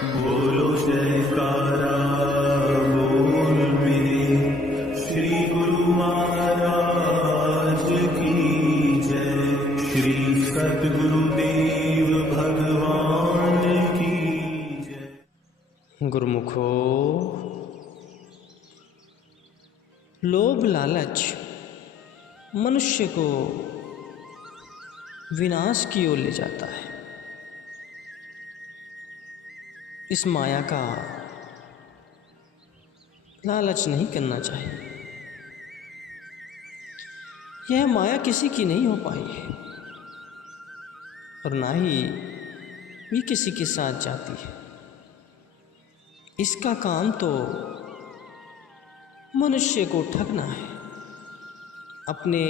बोलो जयकारा बोल मेरे श्री गुरु महाराज की जय। श्री सद्गुरुदेव भगवान की जय। गुरुमुखो, लोभ लालच मनुष्य को विनाश की ओर ले जाता है। इस माया का लालच नहीं करना चाहिए। यह माया किसी की नहीं हो पाई है और ना ही ये किसी के साथ जाती है। इसका काम तो मनुष्य को ठगना है, अपने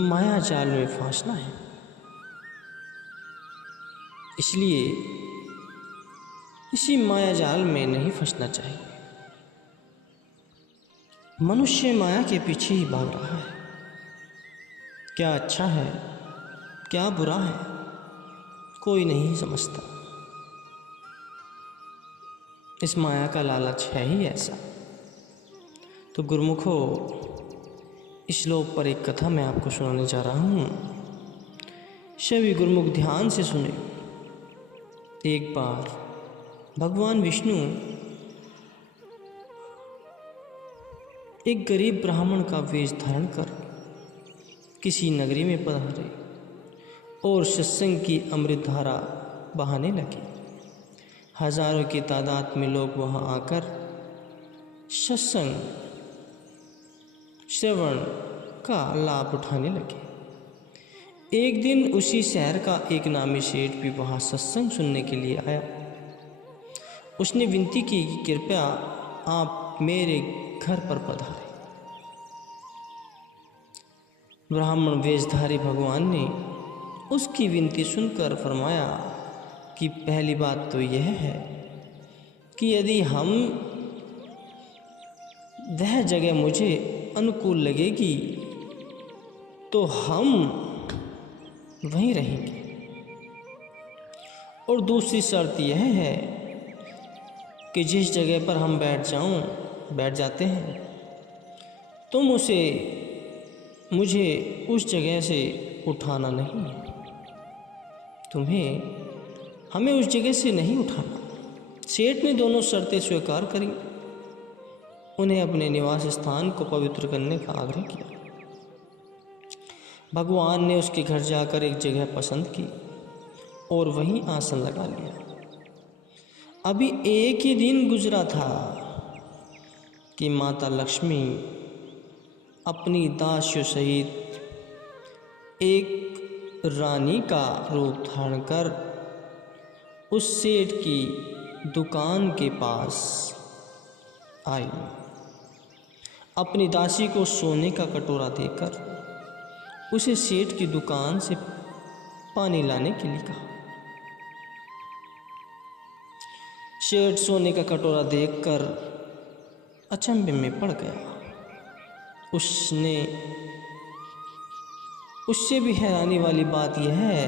माया जाल में फांसना है। इसलिए इसी माया जाल में नहीं फंसना चाहिए। मनुष्य माया के पीछे ही भाग रहा है। क्या अच्छा है, क्या बुरा है, कोई नहीं समझता। इस माया का लालच है ही ऐसा। तो गुरुमुखो, इस श्लोक पर एक कथा मैं आपको सुनाने जा रहा हूँ। सभी गुरुमुख ध्यान से सुने। एक बार भगवान विष्णु एक गरीब ब्राह्मण का वेश धारण कर किसी नगरी में पधारे और सत्संग की अमृत धारा बहाने लगे। हजारों की तादाद में लोग वहां आकर सत्संग श्रवण का लाभ उठाने लगे। एक दिन उसी शहर का एक नामी सेठ भी वहां सत्संग सुनने के लिए आया। उसने विनती की कि कृपया आप मेरे घर पर पधारें। ब्राह्मण वेशधारी भगवान ने उसकी विनती सुनकर फरमाया कि पहली बात तो यह है कि यदि वह जगह मुझे अनुकूल लगेगी तो हम वहीं रहेंगे। और दूसरी शर्त यह है कि जिस जगह पर हम बैठ जाते हैं, तुम मुझे उस जगह से उठाना नहीं है। हमें उस जगह से नहीं उठाना। सेठ ने दोनों शर्तें स्वीकार करी। उन्हें अपने निवास स्थान को पवित्र करने का आग्रह किया। भगवान ने उसके घर जाकर एक जगह पसंद की और वहीं आसन लगा लिया। अभी एक ही दिन गुजरा था कि माता लक्ष्मी अपनी दासियों सहित एक रानी का रूप धारण कर उस सेठ की दुकान के पास आई। अपनी दासी को सोने का कटोरा देकर उसे सेठ की दुकान से पानी लाने के लिए कहा। सेठ सोने का कटोरा देखकर अचंभे में पड़ गया। उससे भी हैरानी वाली बात यह है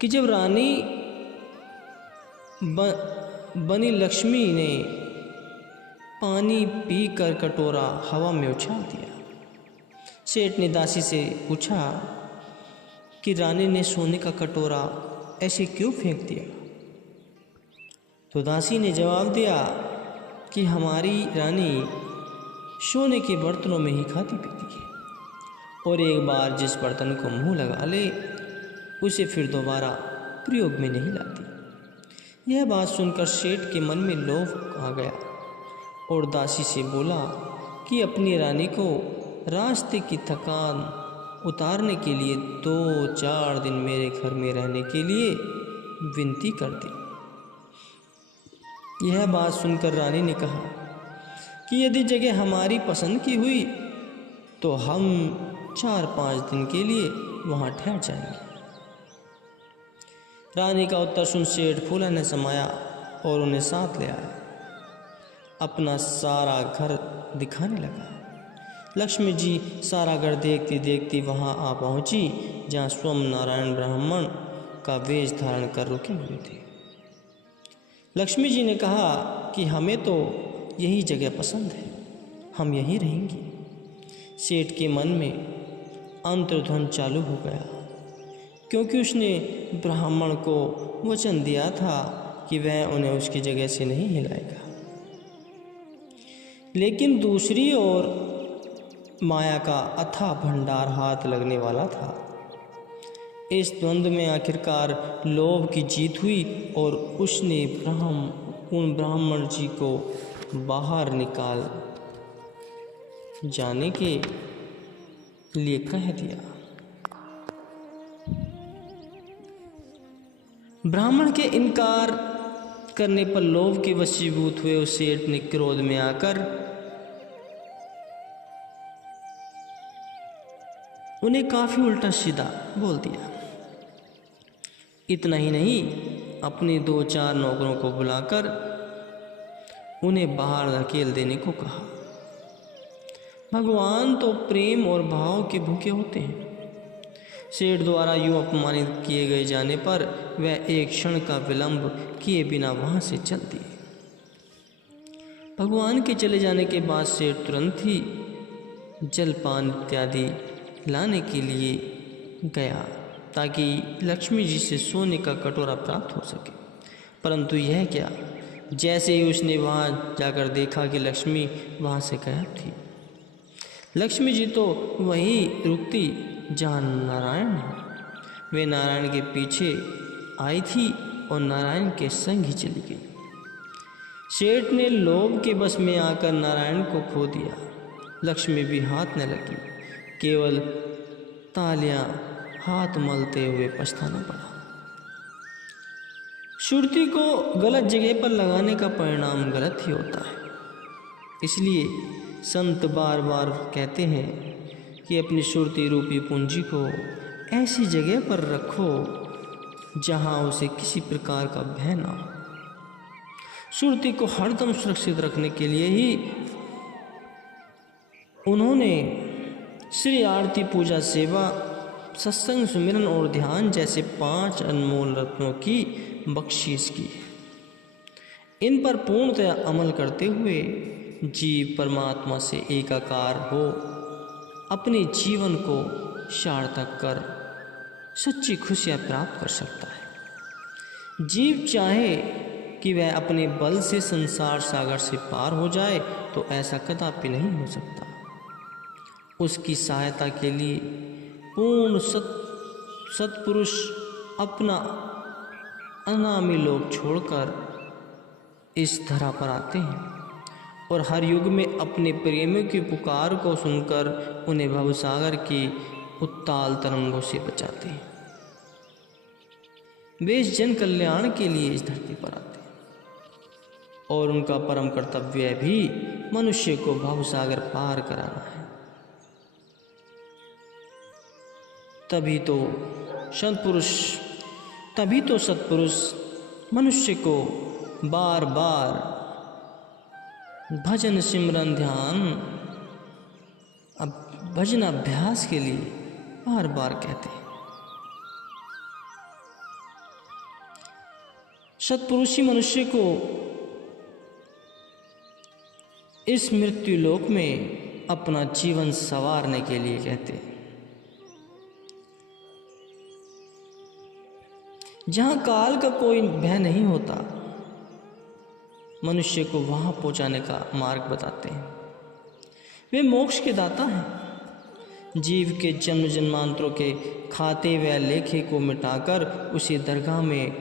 कि जब रानी बनी लक्ष्मी ने पानी पीकर कटोरा हवा में उछाल दिया। सेठ ने दासी से पूछा कि रानी ने सोने का कटोरा ऐसे क्यों फेंक दिया। तो दासी ने जवाब दिया कि हमारी रानी सोने के बर्तनों में ही खाती पीती है और एक बार जिस बर्तन को मुंह लगा ले उसे फिर दोबारा प्रयोग में नहीं लाती। यह बात सुनकर सेठ के मन में लोभ आ गया और दासी से बोला कि अपनी रानी को रास्ते की थकान उतारने के लिए 2-4 दिन मेरे घर में रहने के लिए विनती कर दी। यह बात सुनकर रानी ने कहा कि यदि जगह हमारी पसंद की हुई तो हम 4-5 दिन के लिए वहाँ ठहर जाएंगे। रानी का उत्तर सुन सेठ फूला ने समाया और उन्हें साथ ले आया। अपना सारा घर दिखाने लगा। लक्ष्मी जी सारा घर देखती देखती वहाँ आ पहुँची जहाँ स्वयं नारायण ब्राह्मण का वेश धारण कर रुके हुए थे। लक्ष्मी जी ने कहा कि हमें तो यही जगह पसंद है, हम यहीं रहेंगे। सेठ के मन में अंतर्ध्वन चालू हो गया, क्योंकि उसने ब्राह्मण को वचन दिया था कि वह उन्हें उसकी जगह से नहीं हिलाएगा। लेकिन दूसरी ओर माया का अथाह भंडार हाथ लगने वाला था। इस द्वंद्व में आखिरकार लोभ की जीत हुई और उसने उन ब्राह्मण जी को बाहर निकाल जाने के लिए कह दिया। ब्राह्मण के इनकार करने पर लोभ के वशीभूत हुए उस सेठ ने क्रोध में आकर उन्हें काफी उल्टा सीधा बोल दिया। इतना ही नहीं, अपने 2-4 नौकरों को बुलाकर उन्हें बाहर धकेल देने को कहा। भगवान तो प्रेम और भाव के भूखे होते हैं। सेठ द्वारा यूं अपमानित किए गए जाने पर वह एक क्षण का विलंब किए बिना वहां से चल दिए। भगवान के चले जाने के बाद सेठ तुरंत ही जलपान इत्यादि लाने के लिए गया ताकि लक्ष्मी जी से सोने का कटोरा प्राप्त हो सके। परंतु यह क्या, जैसे ही उसने वहाँ जाकर देखा कि लक्ष्मी वहाँ से गायब थी। लक्ष्मी जी तो वहीं रुकती जहाँ नारायण है। वे नारायण के पीछे आई थी और नारायण के संग ही चली गई। सेठ ने लोभ के बस में आकर नारायण को खो दिया। लक्ष्मी भी हाथ न लगी, केवल तालियां हाथ मलते हुए पछताना पड़ा। सुरती को गलत जगह पर लगाने का परिणाम गलत ही होता है। इसलिए संत बार बार कहते हैं कि अपनी सुरती रूपी पूंजी को ऐसी जगह पर रखो जहां उसे किसी प्रकार का भय ना हो। सुरती को हरदम सुरक्षित रखने के लिए ही उन्होंने श्री आरती, पूजा, सेवा, सत्संग, सुमिरन और ध्यान जैसे 5 अनमोल रत्नों की बख्शीश की। इन पर पूर्णतया अमल करते हुए जीव परमात्मा से एकाकार हो अपने जीवन को सार्थक कर सच्ची खुशियाँ प्राप्त कर सकता है। जीव चाहे कि वह अपने बल से संसार सागर से पार हो जाए तो ऐसा कदापि नहीं हो सकता। उसकी सहायता के लिए पूर्ण सत्पुरुष अपना अनामी लोक छोड़कर इस धरा पर आते हैं और हर युग में अपने प्रेमियों की पुकार को सुनकर उन्हें भवसागर की उत्ताल तरंगों से बचाते हैं। वे इस जन कल्याण के लिए इस धरती पर आते हैं और उनका परम कर्तव्य भी मनुष्य को भवसागर पार कराना है। तभी तो सत्पुरुष मनुष्य को बार बार भजन, सिमरन, ध्यान, भजन अभ्यास के लिए बार बार कहते हैं। सत्पुरुषी मनुष्य को इस मृत्यु लोक में अपना जीवन संवारने के लिए कहते हैं। जहाँ काल का कोई भय नहीं होता, मनुष्य को वहाँ पहुँचाने का मार्ग बताते हैं। वे मोक्ष के दाता हैं। जीव के जन्म जन्मांतरों के खाते व लेखे को मिटाकर उसे दरगाह में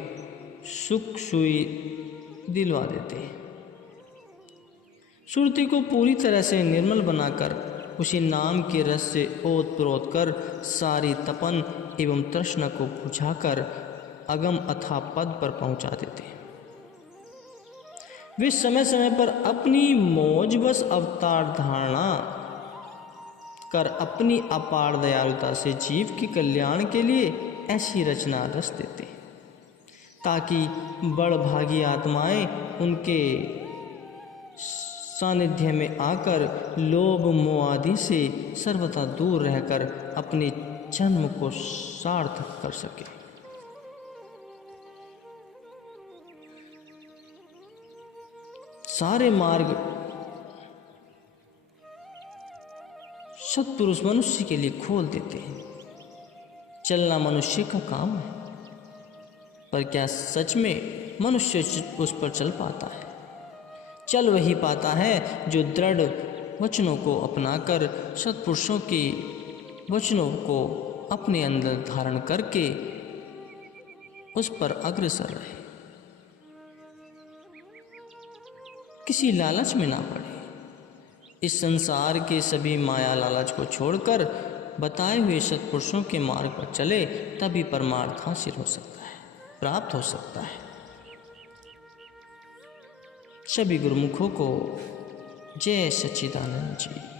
सुख सुई दिलवा देते हैं। सुरती को पूरी तरह से निर्मल बनाकर उसी नाम के रस से ओत प्रोत कर सारी तपन एवं तृष्णा को बुझाकर अगम अथाह पद पर पहुंचा देते हैं। वे समय समय पर अपनी मौज बस अवतार धारणा कर अपनी अपार दयालुता से जीव के कल्याण के लिए ऐसी रचना रच देते हैं ताकि बड़भागी आत्माएं उनके सानिध्य में आकर लोभ मोह आदि से सर्वथा दूर रहकर अपने जन्म को सार्थक कर सके। सारे मार्ग सत्पुरुष मनुष्य के लिए खोल देते हैं। चलना मनुष्य का काम है, पर क्या सच में मनुष्य उस पर चल पाता है? चल वही पाता है जो दृढ़ वचनों को अपनाकर सत्पुरुषों के वचनों को अपने अंदर धारण करके उस पर अग्रसर रहे, किसी लालच में ना पड़े। इस संसार के सभी माया लालच को छोड़कर बताए हुए सत्पुरुषों के मार्ग पर चले, तभी परमार्थ हासिल हो सकता है, प्राप्त हो सकता है। सभी गुरुमुखों को जय सच्चिदानंद जी।